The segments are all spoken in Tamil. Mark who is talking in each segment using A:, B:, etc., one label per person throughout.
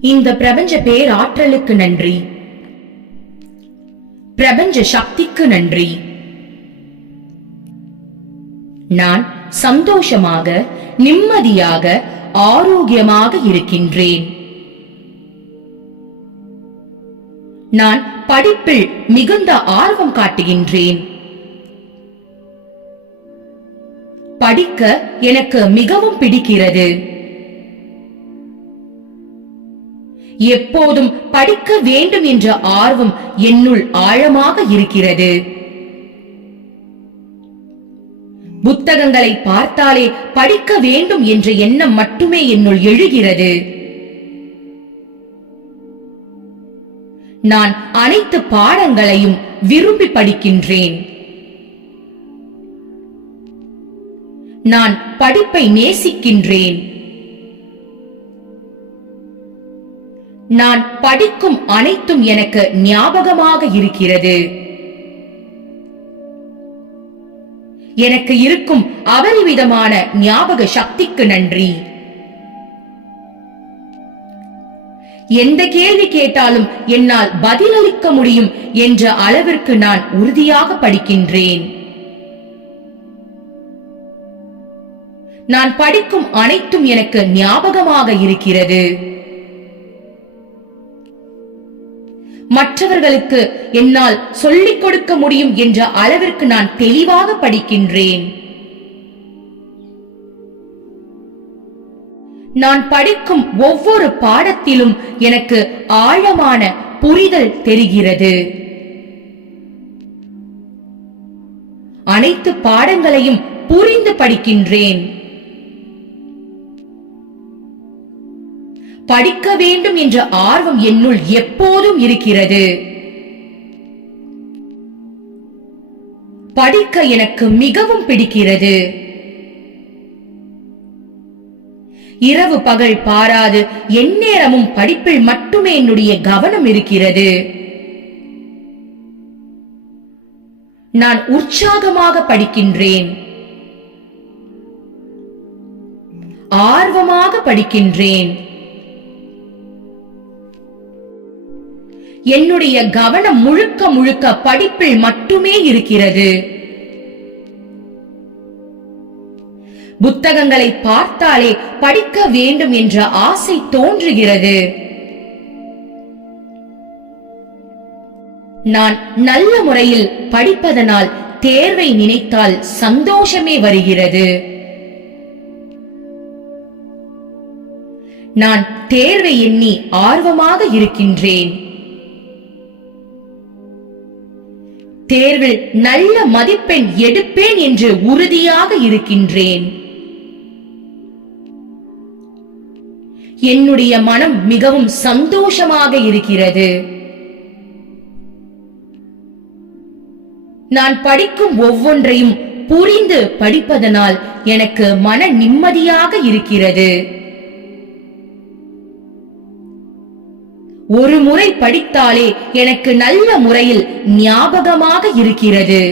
A: இந்த பிரபஞ்ச பேராற்றலுக்கு நன்றி. பிரபஞ்ச சக்திக்கு நன்றி. நான் சந்தோஷமாக நிம்மதியாக ஆரோக்கியமாக இருக்கின்றேன். நான் படிப்பில் மிகுந்த ஆர்வம் காட்டுகின்றேன். படிக்க எனக்கு மிகவும் பிடிக்கிறது. எப்போதும் படிக்க வேண்டும் என்ற ஆர்வம் என்னுள் ஆழமாக இருக்கிறது. புத்தகங்களை பார்த்தாலே படிக்க வேண்டும் என்ற எண்ணம் மட்டுமே என்னுள் எழுகிறது. நான் அனைத்து பாடங்களையும் விரும்பி படிக்கின்றேன். நான் படிப்பை நேசிக்கின்றேன். நான் படிக்கும் அனைத்தும் எனக்கு ஞாபகமாக இருக்கிறது. எனக்கு இருக்கும் அபரிவிதமான ஞாபக சக்திக்கு நன்றி. எந்த கேள்வி கேட்டாலும் என்னால் பதிலளிக்க முடியும் என்ற அளவிற்கு நான் உறுதியாக படிக்கின்றேன். நான் படிக்கும் அனைத்தும் எனக்கு ஞாபகமாக இருக்கிறது. மற்றவர்களுக்கு என்னால் சொல்லிக் கொடுக்க முடியும் என்ற அளவிற்கு நான் தெளிவாக படிக்கின்றேன். நான் படிக்கும் ஒவ்வொரு பாடத்திலும் எனக்கு ஆழமான புரிதல் தெரிகிறது. அனைத்து பாடங்களையும் புரிந்து படிக்கின்றேன். படிக்க வேண்டும் என்ற ஆர்வம் என்னுள் எப்போதும் இருக்கிறது. படிக்க எனக்கு மிகவும் பிடிக்கிறது. இரவு பகல் பாராது எந்நேரமும் படிப்பில் மட்டுமே என்னுடைய கவனம் இருக்கிறது. நான் உற்சாகமாக படிக்கின்றேன். ஆர்வமாக படிக்கின்றேன். என்னுடைய கவனம் முழுக்க முழுக்க படிப்பில் மட்டுமே இருக்கிறது. புத்தகங்களை பார்த்தாலே படிக்க வேண்டும் என்ற ஆசை தோன்றுகிறது. நான் நல்ல முறையில் படிப்பதனால் தேர்வை நினைத்தால் சந்தோஷமே வருகிறது. நான் தேர்வை எண்ணி ஆர்வமாக இருக்கின்றேன். தேர்வில் நல்ல மதிப்பெண் எடுப்பேன் என்று உறுதியாக இருக்கின்றேன். என்னுடைய மனம் மிகவும் சந்தோஷமாக இருக்கிறது. நான் படிக்கும் ஒவ்வொன்றையும் புரிந்து படிப்பதனால் எனக்கு மன நிம்மதியாக இருக்கிறது. ஒரு முறை படித்தாலே எனக்கு நல்ல முறையில் ஞாபகமாக இருக்கிறது.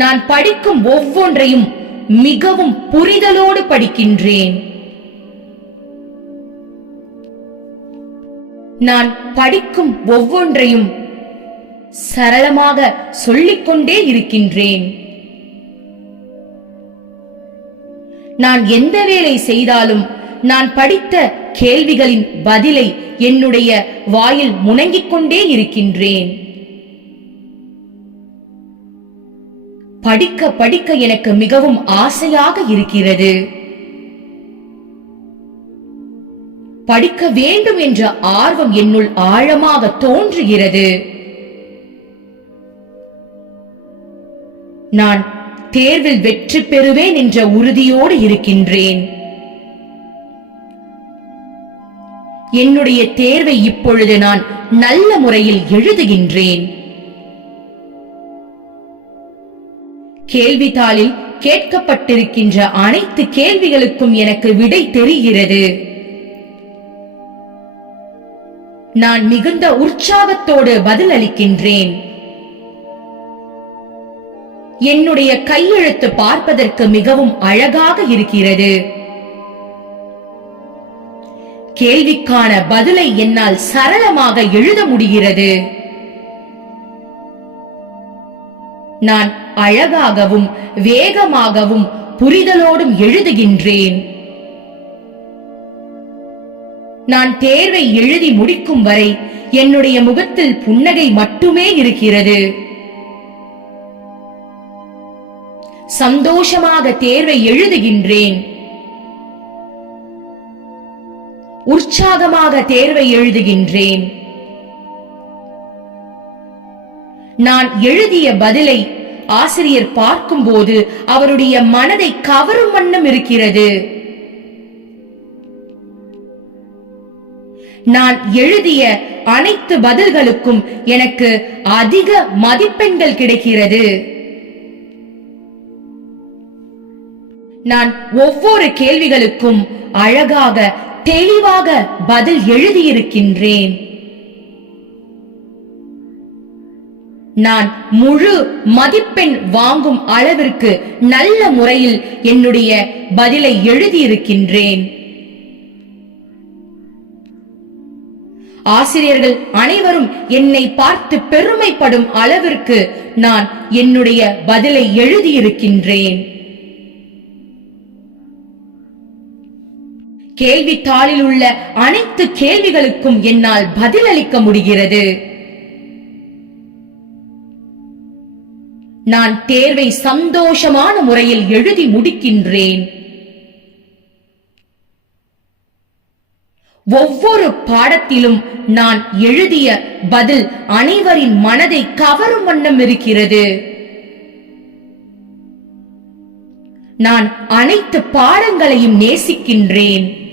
A: நான் படிக்கும் ஒவ்வொன்றையும் மிகவும் புரிதலோடு படிக்கின்றேன். நான் படிக்கும் ஒவ்வொன்றையும் சரளமாக சொல்லிக்கொண்டே இருக்கின்றேன். நான் எந்த வேலை செய்தாலும் நான் படித்த கேள்விகளின் பதிலை என்னுடைய வாயில் முணங்கிக் கொண்டே இருக்கின்றேன். படிக்க படிக்க எனக்கு மிகவும் ஆசையாக இருக்கிறது. படிக்க வேண்டும் என்ற ஆர்வம் என்னுள் ஆழமாக தோன்றுகிறது. நான் தேர்வில் வெற்றி பெறுவேன் என்ற உறுதியோடு இருக்கின்றேன். என்னுடைய தேர்வை இப்பொழுது நான் நல்ல முறையில் எழுதுகின்றேன். கேள்வித்தாளில் கேட்கப்பட்டிருக்கின்ற அனைத்து கேள்விகளுக்கும் எனக்கு விடை தெரிகிறது. நான் மிகுந்த உற்சாகத்தோடு பதில் அளிக்கின்றேன் என்னுடைய கையெழுத்து பார்ப்பதற்கு மிகவும் அழகாக இருக்கிறது. கேள்விக்கான பதிலை என்னால் சரளமாக எழுத முடிகிறது. நான் அழகாகவும் வேகமாகவும் புரிதலோடும் எழுதுகின்றேன். நான் தேர்வை எழுதி முடிக்கும் வரை என்னுடைய முகத்தில் புன்னகை மட்டுமே இருக்கிறது. சந்தோஷமாக தேர்வை எழுதுகின்றேன். உற்சாகமாக தேர்வை எழுதுகின்றேன். நான் எழுதிய பதிலை ஆசிரியர் பார்க்கும்போது அவருடைய மனதை கவரும் வண்ணம் இருக்கிறது. நான் எழுதிய அனைத்து பதில்களுக்கும் எனக்கு அதிக மதிப்பெண்கள் கிடைக்கிறது. நான் ஒவ்வொரு கேள்விகளுக்கும் அழகாக தெளிவாக பதில் எழுதியிருக்கின்றேன். நான் முழு மதிப்பெண் வாங்கும் அளவிற்கு நல்ல முறையில் என்னுடைய பதிலை எழுதியிருக்கின்றேன். ஆசிரியர்கள் அனைவரும் என்னை பார்த்து பெருமைப்படும் அளவிற்கு நான் என்னுடைய பதிலை எழுதியிருக்கின்றேன். கேள்வித்தாளில் உள்ள அனைத்து கேள்விகளுக்கும் என்னால் பதிலளிக்க முடிகிறது. நான் தேர்வை சந்தோஷமான முறையில் எழுதி முடிக்கின்றேன். ஒவ்வொரு பாடத்திலும் நான் எழுதிய பதில் அனைவரின் மனதை கவரும் வண்ணம் இருக்கிறது. நான் அனைத்து பாடங்களையும் நேசிக்கின்றேன்.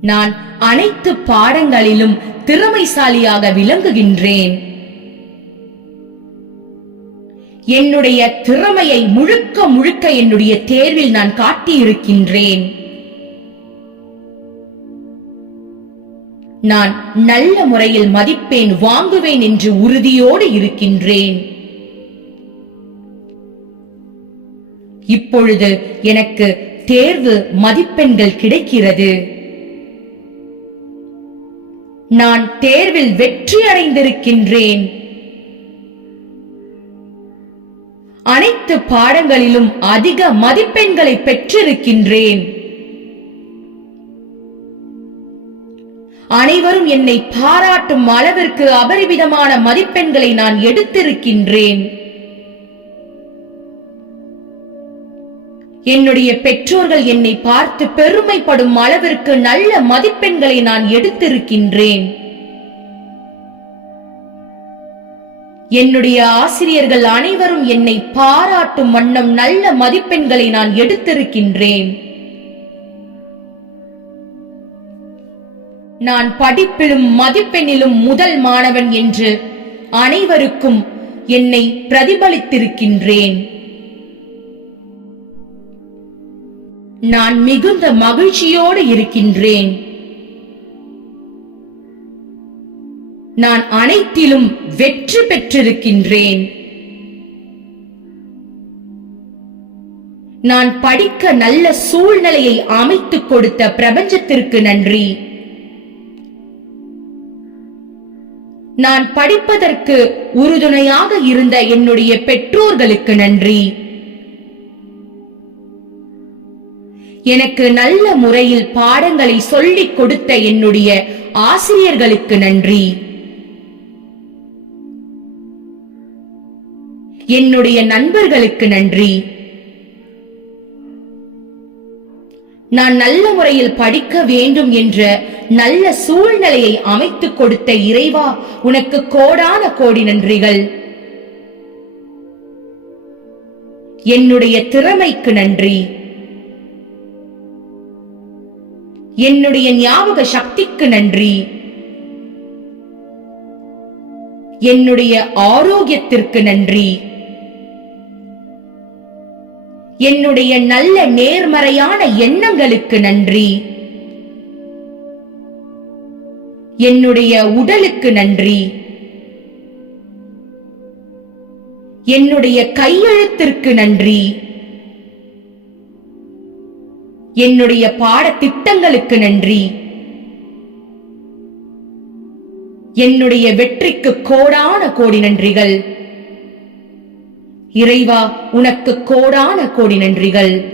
A: நான் அனைத்து பாடங்களிலும் திறமைசாலியாக விளங்குகின்றேன். என்னுடைய திறமையை முழுக்க முழுக்க என்னுடைய தேர்வில் நான் காட்டியிருக்கின்றேன். நான் நல்ல முறையில் மதிப்பேன் வாங்குவேன் என்று உறுதியோடு இருக்கின்றேன். இப்பொழுது எனக்கு தேர்வு மதிப்பெண்கள் கிடைக்கிறது. நான் தேர்வில் வெற்றி அடைந்திருக்கின்றேன். அனைத்து பாடங்களிலும் அதிக மதிப்பெண்களை பெற்றிருக்கின்றேன். அனைவரும் என்னை பாராட்டும் அளவிற்கு அபரிவிதமான மதிப்பெண்களை நான் எடுத்திருக்கின்றேன். என்னுடைய பெற்றோர்கள் என்னை பார்த்து பெருமைப்படும் அளவிற்கு நல்ல மதிப்பெண்களை நான் எடுத்திருக்கின்றேன். என்னுடைய ஆசிரியர்கள் அனைவரும் என்னை பாராட்டும் வண்ணம் நல்ல மதிப்பெண்களை நான் எடுத்திருக்கின்றேன். நான் படிப்பிலும் மதிப்பெண்ணிலும் முதல் மாணவன் என்று அனைவருக்கும் என்னை பிரதிபலித்திருக்கின்றேன். நான் மிகுந்த மகிழ்ச்சியோடு இருக்கின்றேன். நான் அனைத்திலும் வெற்றி பெற்றிருக்கின்றேன். நான் படிக்க நல்ல சூழ்நிலையை அமைத்துக் கொடுத்த பிரபஞ்சத்திற்கு நன்றி. நான் படிப்பதற்கு உறுதுணையாக இருந்த என்னுடைய பெற்றோர்களுக்கு நன்றி. எனக்கு நல்ல முறையில் பாடங்களை சொல்லிக் கொடுத்த என்னுடைய ஆசிரியர்களுக்கு நன்றி. என்னுடைய நண்பர்களுக்கு நன்றி. நான் நல்ல முறையில் படிக்க வேண்டும் என்ற நல்ல சூழ்நிலையை அமைத்துக் கொடுத்த இறைவா உனக்கு கோடான கோடி நன்றிகள். என்னுடைய திறமைக்கு நன்றி. என்னுடைய ஞாபக சக்திக்கு நன்றி. என்னுடைய ஆரோக்கியத்திற்கு நன்றி. என்னுடைய நல்ல நேர்மறையான எண்ணங்களுக்கு நன்றி. என்னுடைய உடலுக்கு நன்றி. என்னுடைய கையெழுத்திற்கு நன்றி. என்னுடைய பாடத்திட்டங்களுக்கு நன்றி. என்னுடைய வெற்றிக்கு கோடான கோடி நன்றிகள். இறைவா உனக்கு கோடான கோடி நன்றிகள்.